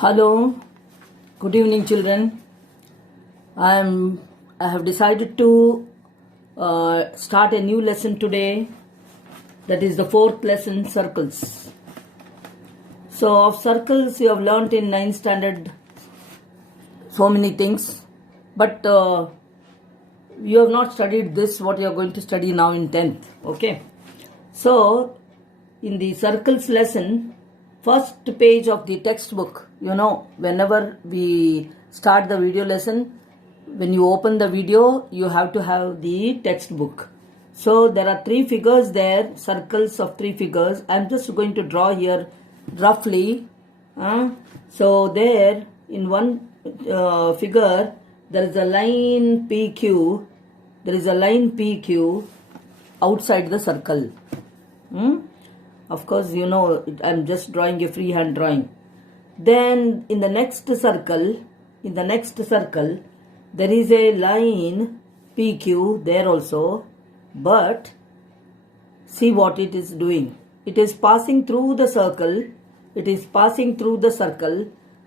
Hello, good evening, children. I have decided to start a new lesson today. That is the fourth lesson, circles. So, of circles, you have learnt in 9th standard so many things, but you have not studied this. What you are going to study now in 10th. Okay. So, in the circles lesson, first page of the textbook, whenever we start the video lesson, when you open the video, you have to have the textbook. So there are three figures there, circles of three figures. I'm just going to draw here roughly. So there in one figure, there is a line PQ. There is a line PQ outside the circle. Of course, I'm just drawing a freehand drawing. Then in the next circle, there is a line PQ there also. But see what it is doing. It is passing through the circle.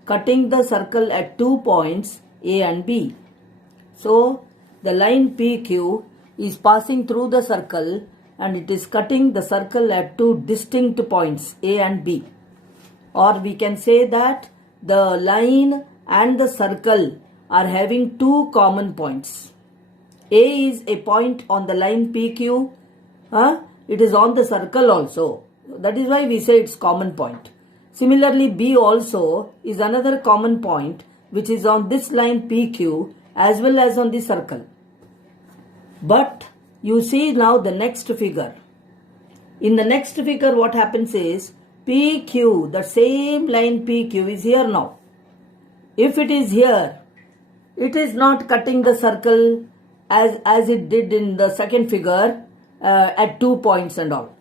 Cutting the circle at 2 points A and B. So the line PQ is passing through the circle and it is cutting the circle at two distinct points A and B. Or we can say that the line and the circle are having two common points. A is a point on the line PQ. It is on the circle also. That is why we say it's common point. Similarly, B also is another common point which is on this line PQ as well as on the circle. But you see now the next figure. In the next figure, what happens is PQ, the same line PQ is here now. If it is here, it is not cutting the circle as it did in the second figure at 2 points and all.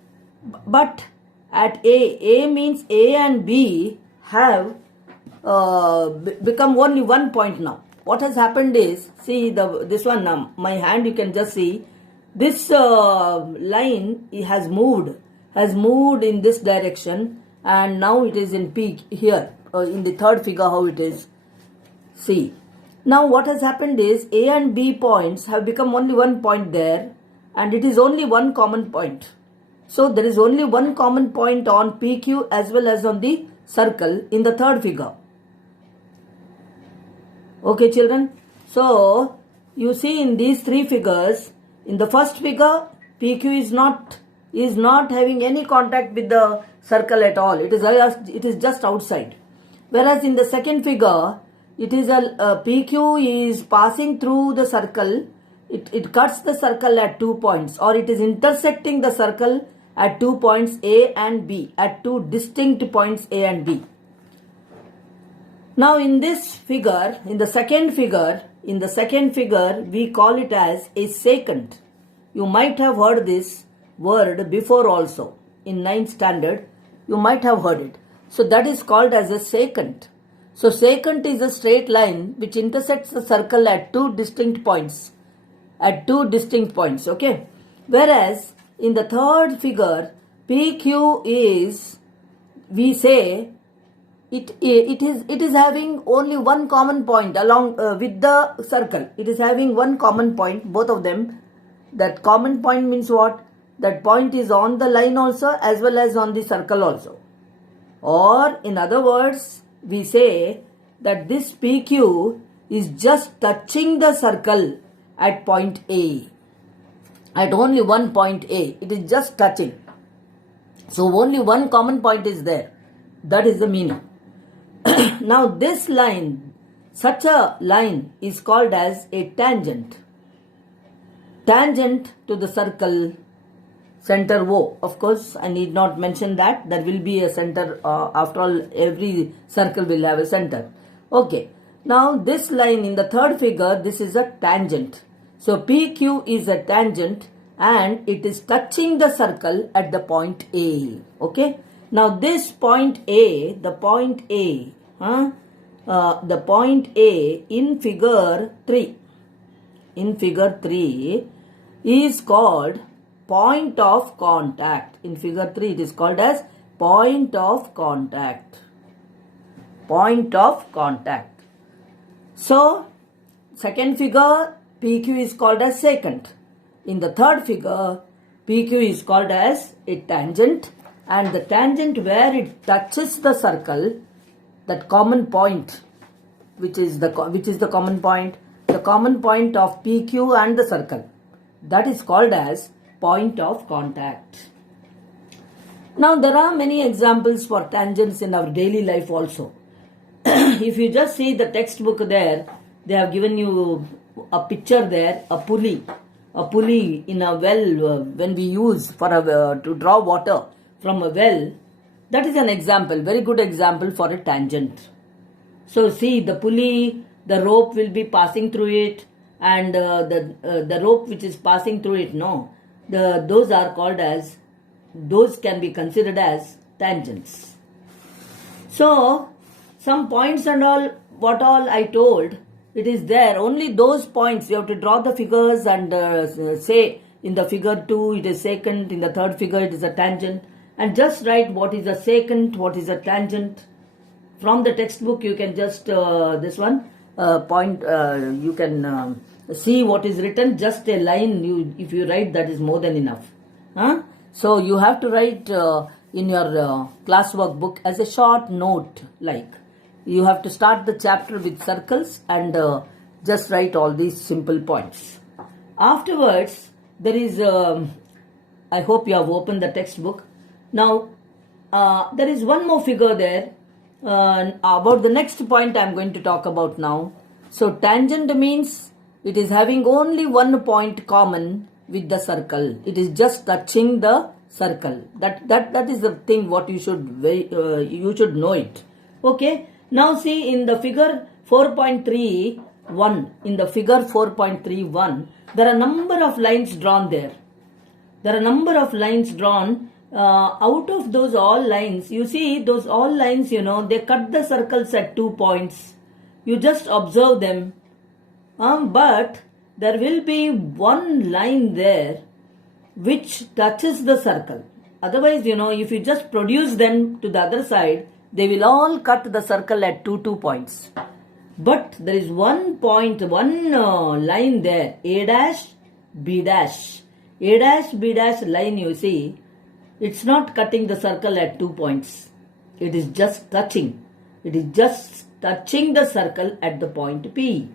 But at A means A and B have become only 1 point now. What has happened is, see this one now, my hand you can just see. This line has moved in this direction and now it is in P here in the third figure how it is. See. Now what has happened is A and B points have become only 1 point there and it is only one common point. So there is only one common point on PQ as well as on the circle in the third figure. Okay, children. So you see in these three figures, in the first figure, PQ is not having any contact with the circle at all. It is just outside. Whereas in the second figure, it is PQ is passing through the circle. It cuts the circle at 2 points, or it is intersecting the circle at 2 points A and B, at two distinct points A and B. Now in this figure, in the second figure, we call it as a secant. You might have heard this word before also. In 9th standard, you might have heard it. So that is called as a secant. So secant is a straight line which intersects the circle at two distinct points. Okay. Whereas in the third figure, PQ is, we say, it is having only one common point along with the circle. It is having one common point, both of them. That common point means what? That point is on the line also as well as on the circle also. Or in other words, we say that this PQ is just touching the circle at point A. At only one point A. It is just touching. So only one common point is there. That is the meaning. Now this line, such a line is called as a tangent. Tangent to the circle center O. Of course, I need not mention that. There will be a center. After all, every circle will have a center. Okay. Now this line in the third figure, this is a tangent. So PQ is a tangent and it is touching the circle at the point A. Okay. Now this point A, the point A in figure 3. In figure 3 is called point of contact. In figure 3 it is called as point of contact. point of contact. So, second figure, PQ is called as secant. In the third figure, PQ is called as a tangent, and the tangent where it touches the circle, that common point, which is the common point? The common point of PQ and the circle. That is called as point of contact. Now there are many examples for tangents in our daily life also. If you just see the textbook there, they have given you a picture there, a pulley in a well when we use to draw water from a well. That is an example, very good example for a tangent. So see, the pulley, the rope will be passing through it, and the rope which is passing through it, those can be considered as tangents. So some points and all, what all I told, it is there. Only those points you have to draw the figures and say in the figure 2 it is secant, in the third figure it is a tangent, and just write what is a secant, what is a tangent. From the textbook you can just you can see what is written. Just a line, if you write, that is more than enough. So you have to write in your classwork book as a short note, like you have to start the chapter with circles and just write all these simple points. Afterwards, there is, I hope you have opened the textbook. Now, there is one more figure there about the next point I am going to talk about now. So, tangent means it is having only one point common with the circle. It is just touching the circle. That is the thing what you should know it. Okay. Now see, in the figure 4.31, there are a number of lines drawn there. There are a number of lines drawn. Out of those all lines, you see those all lines, they cut the circles at 2 points. You just observe them. But there will be one line there which touches the circle. Otherwise, if you just produce them to the other side, they will all cut the circle at 2 points. But there is one point, one line there, A dash, B dash. A dash, B dash line, you see, it's not cutting the circle at 2 points. It is just touching. It is just touching the circle at the point P.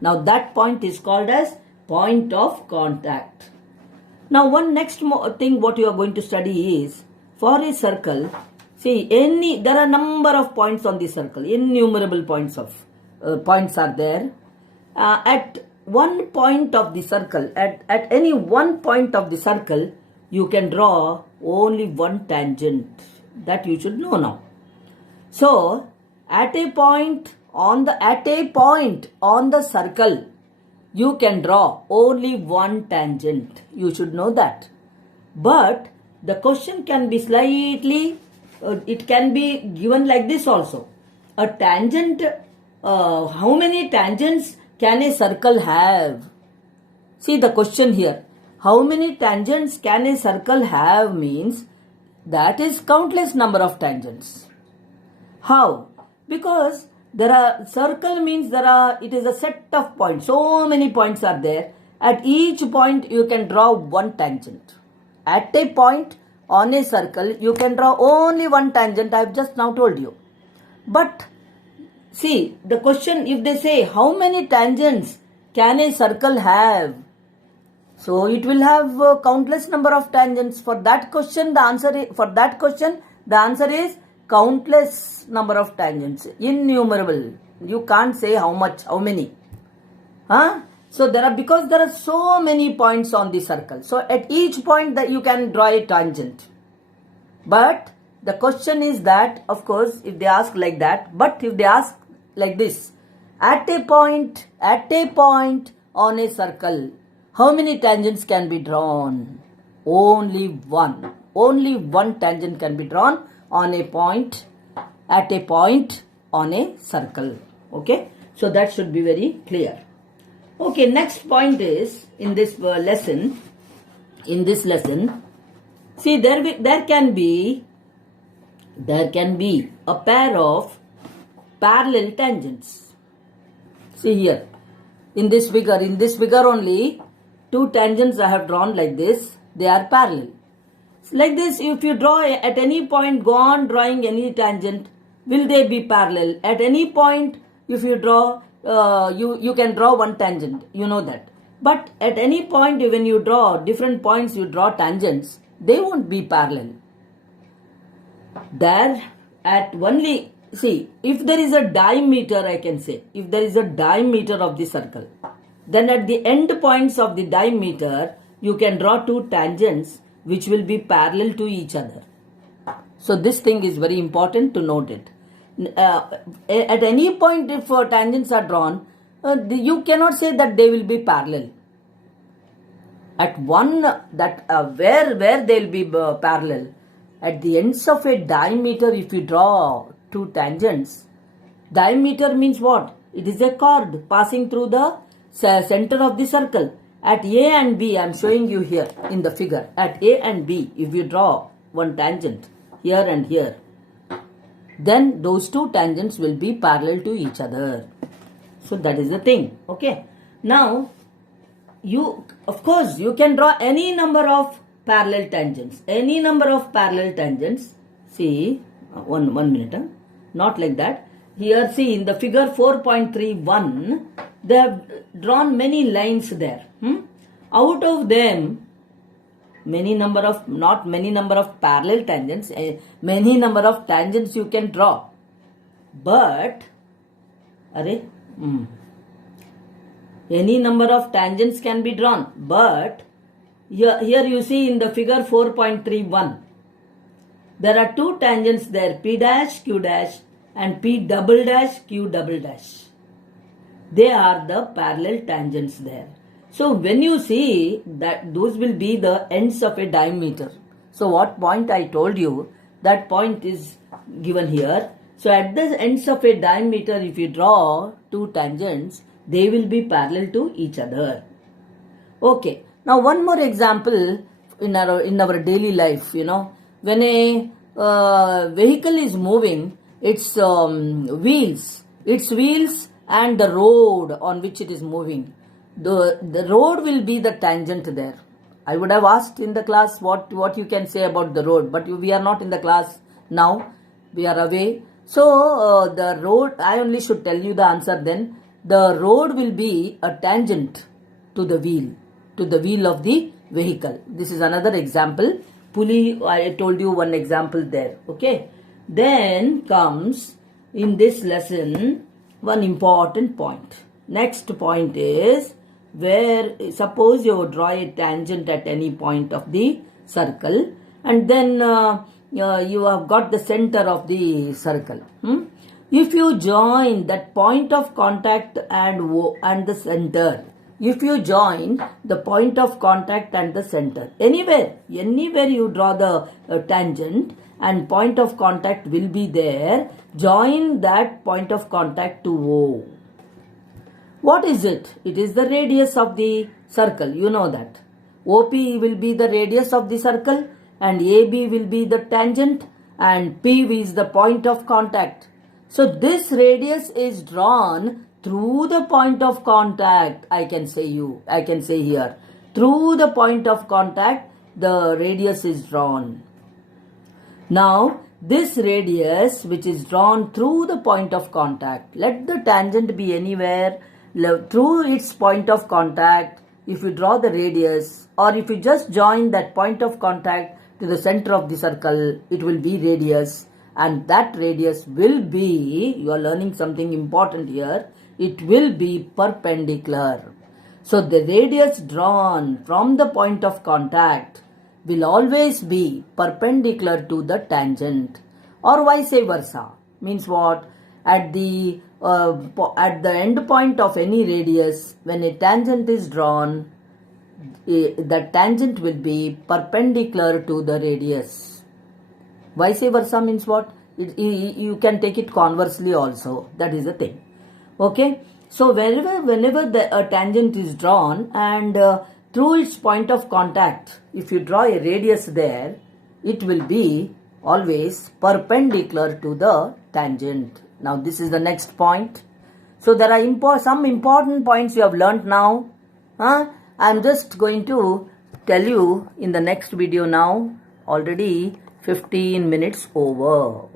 Now that point is called as point of contact. Now one next thing what you are going to study is, for a circle, see, there are a number of points on the circle, innumerable points are there. At one point of the circle, at any one point of the circle, you can draw only one tangent. That you should know now. So, at a point on the circle, you can draw only one tangent. You should know that. But the question can be slightly, it can be given like this also. A tangent, how many tangents can a circle have? See the question here. How many tangents can a circle have means that is countless number of tangents. How? Because circle means it is a set of points. So many points are there. At each point you can draw one tangent. At a point on a circle you can draw only one tangent. I have just now told you. But see the question, if they say how many tangents can a circle have? So it will have countless number of tangents. For that question the answer is countless number of tangents, innumerable. You can't say how many. So because there are so many points on the circle. So at each point that you can draw a tangent. But the question is that, of course, if they ask like that, but if they ask like this, at a point on a circle, how many tangents can be drawn? Only one. Only one tangent can be drawn on a point, at a point on a circle. Okay, so that should be very clear. Okay, next point is in this lesson. See, there can be a pair of parallel tangents. See here, in this figure only, two tangents I have drawn like this, they are parallel. Like this, if you draw at any point, go on drawing any tangent, will they be parallel? At any point, if you draw, you can draw one tangent, you know that. But at any point, when you draw different points, you draw tangents, they won't be parallel. There, at only, see, if there is a diameter, I can say, if there is a diameter of the circle, then at the end points of the diameter, you can draw two tangents which will be parallel to each other. So this thing is very important to note it. At any point, if tangents are drawn, you cannot say that they will be parallel. At one, that where they will be parallel, at the ends of a diameter, if you draw two tangents, diameter means what? It is a chord passing through the center of the circle. At A and B, I am showing you here in the figure. At A and B, if you draw one tangent here and here, then those two tangents will be parallel to each other. So that is the thing. Okay. Now, of course, you can draw any number of parallel tangents. Any number of parallel tangents. See, one minute. Not like that. Here, see, in the figure 4.31, they have drawn many lines there. Out of them, not many number of parallel tangents, many number of tangents you can draw. But, any number of tangents can be drawn. But, here you see in the figure 4.31, there are two tangents there, P dash, Q dash and P double dash, Q double dash. They are the parallel tangents there. So when you see that those will be the ends of a diameter. So what point I told you, that point is given here. So at the ends of a diameter, if you draw two tangents, they will be parallel to each other. Okay. Now one more example in our daily life, when a vehicle is moving, its wheels and the road on which it is moving, the road will be the tangent there. I would have asked in the class what you can say about the road, but we are not in the class now. We are away. So the road, I only should tell you the answer then. The road will be a tangent to the wheel of the vehicle. This is another example. Pulley, I told you one example there. Okay. Then comes in this lesson one important point. Next point is, where suppose you draw a tangent at any point of the circle, and then you have got the center of the circle. If you join that point of contact and the center, if you join the point of contact and the center, anywhere you draw the tangent and point of contact will be there, join that point of contact to O. What is it? It is the radius of the circle. You know that. OP will be the radius of the circle and AB will be the tangent and PV is the point of contact. So this radius is drawn through the point of contact. I can say here. Through the point of contact, the radius is drawn. Now, this radius which is drawn through the point of contact, let the tangent be anywhere through its point of contact. If you draw the radius, or if you just join that point of contact to the center of the circle, it will be radius, and that radius will be, you are learning something important here, it will be perpendicular. So the radius drawn from the point of contact will always be perpendicular to the tangent, or vice versa. Means what? At the end point of any radius, when a tangent is drawn, the tangent will be perpendicular to the radius. Vice versa means what? You can take it conversely also. That is the thing. Okay. So whenever a tangent is drawn and through its point of contact, if you draw a radius there, it will be always perpendicular to the tangent. Now this is the next point. So there are some important points you have learnt now. I'm just going to tell you in the next video now. Already 15 minutes over.